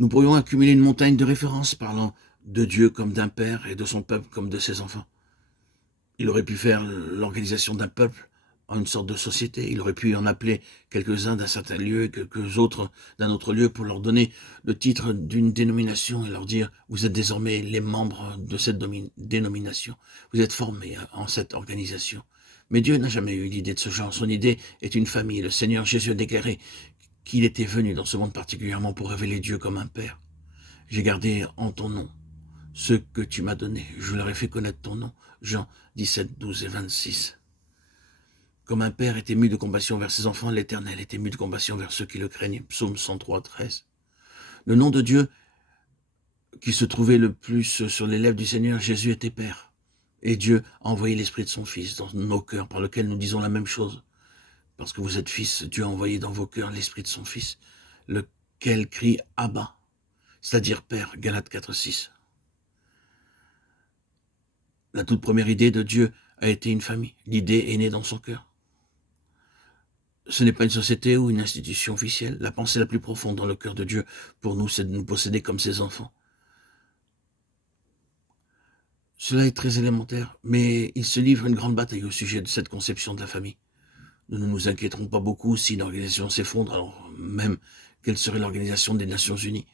Nous pourrions accumuler une montagne de références parlant de Dieu comme d'un père et de son peuple comme de ses enfants. Il aurait pu faire l'organisation d'un peuple en une sorte de société. Il aurait pu en appeler quelques-uns d'un certain lieu et quelques autres d'un autre lieu pour leur donner le titre d'une dénomination et leur dire « Vous êtes désormais les membres de cette dénomination. Vous êtes formés en cette organisation. » Mais Dieu n'a jamais eu l'idée de ce genre. Son idée est une famille. Le Seigneur Jésus a déclaré qu'il était venu dans ce monde particulièrement pour révéler Dieu comme un Père. J'ai gardé en ton nom ce que tu m'as donné. Je leur ai fait connaître ton nom. Jean 17, 12 et 26. Comme un père est ému de compassion vers ses enfants, l'Éternel est ému de compassion vers ceux qui le craignent. Psaume 103, 13. Le nom de Dieu qui se trouvait le plus sur les lèvres du Seigneur, Jésus était Père. Et Dieu a envoyé l'Esprit de son Fils dans nos cœurs, par lequel nous disons la même chose. Parce que vous êtes fils, Dieu a envoyé dans vos cœurs l'Esprit de son Fils, lequel crie « Abba », c'est-à-dire Père, Galates 4, 6. La toute première idée de Dieu a été une famille. L'idée est née dans son cœur. Ce n'est pas une société ou une institution officielle. La pensée la plus profonde dans le cœur de Dieu pour nous, c'est de nous posséder comme ses enfants. Cela est très élémentaire, mais il se livre une grande bataille au sujet de cette conception de la famille. Nous ne nous inquiéterons pas beaucoup si une organisation s'effondre, alors même quelle serait l'organisation des Nations Unies.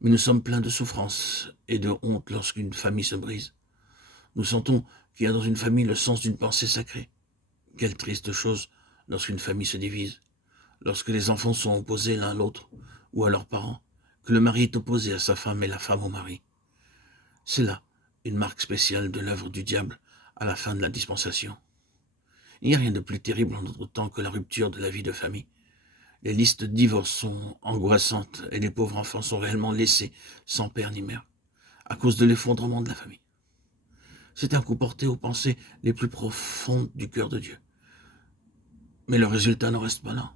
Mais nous sommes pleins de souffrance et de honte lorsqu'une famille se brise. Nous sentons qu'il y a dans une famille le sens d'une pensée sacrée. Quelle triste chose lorsqu'une famille se divise, lorsque les enfants sont opposés l'un à l'autre ou à leurs parents, que le mari est opposé à sa femme et la femme au mari. C'est là une marque spéciale de l'œuvre du diable à la fin de la dispensation. Il n'y a rien de plus terrible en notre temps que la rupture de la vie de famille. Les listes de divorces sont angoissantes et les pauvres enfants sont réellement laissés sans père ni mère à cause de l'effondrement de la famille. C'est un coup porté aux pensées les plus profondes du cœur de Dieu. Mais le résultat ne reste pas là.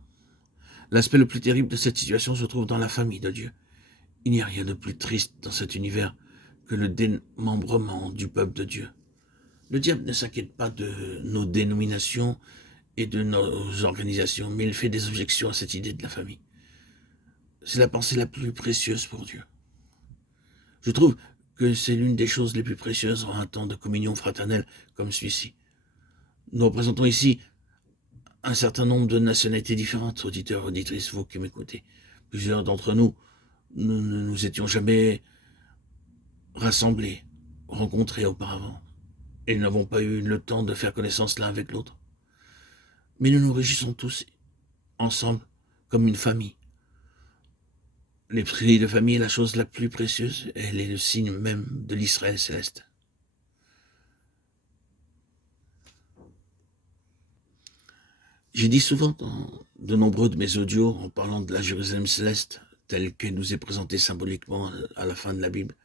L'aspect le plus terrible de cette situation se trouve dans la famille de Dieu. Il n'y a rien de plus triste dans cet univers que le démembrement du peuple de Dieu. Le diable ne s'inquiète pas de nos dénominations et de nos organisations, mais il fait des objections à cette idée de la famille. C'est la pensée la plus précieuse pour Dieu. Je trouve que c'est l'une des choses les plus précieuses en un temps de communion fraternelle comme celui-ci. Nous représentons ici un certain nombre de nationalités différentes, auditeurs, auditrices, vous qui m'écoutez. Plusieurs d'entre nous ne nous étions jamais rassemblés, rencontrés auparavant, et nous n'avons pas eu le temps de faire connaissance l'un avec l'autre. Mais nous nous réjouissons tous ensemble comme une famille. L'esprit de famille est la chose la plus précieuse, et elle est le signe même de l'Israël céleste. J'ai dit souvent dans de nombreux de mes audios, en parlant de la Jérusalem céleste, telle qu'elle nous est présentée symboliquement à la fin de la Bible,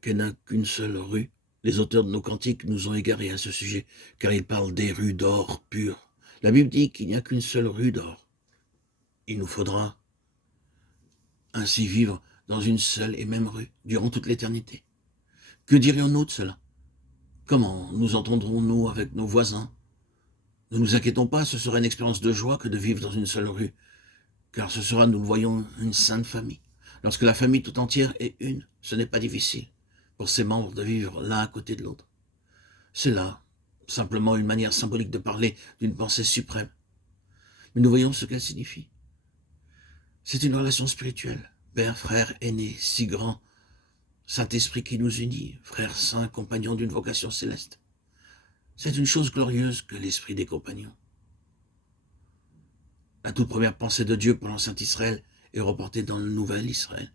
qu'elle n'a qu'une seule rue. Les auteurs de nos cantiques nous ont égarés à ce sujet, car ils parlent des rues d'or pures. La Bible dit qu'il n'y a qu'une seule rue d'or. Il nous faudra ainsi vivre dans une seule et même rue, durant toute l'éternité. Que dirions-nous de cela? Comment nous entendrons-nous avec nos voisins? Ne nous inquiétons pas, ce sera une expérience de joie que de vivre dans une seule rue, car ce sera, nous le voyons, une sainte famille. Lorsque la famille tout entière est une, ce n'est pas difficile pour ses membres de vivre l'un à côté de l'autre. C'est là, simplement une manière symbolique de parler d'une pensée suprême. Mais nous voyons ce qu'elle signifie. C'est une relation spirituelle, père, frère, aîné, si grand, Saint-Esprit qui nous unit, frère saint, compagnon d'une vocation céleste. C'est une chose glorieuse que l'esprit des compagnons. La toute première pensée de Dieu pour l'ancien Israël est reportée dans le nouvel Israël.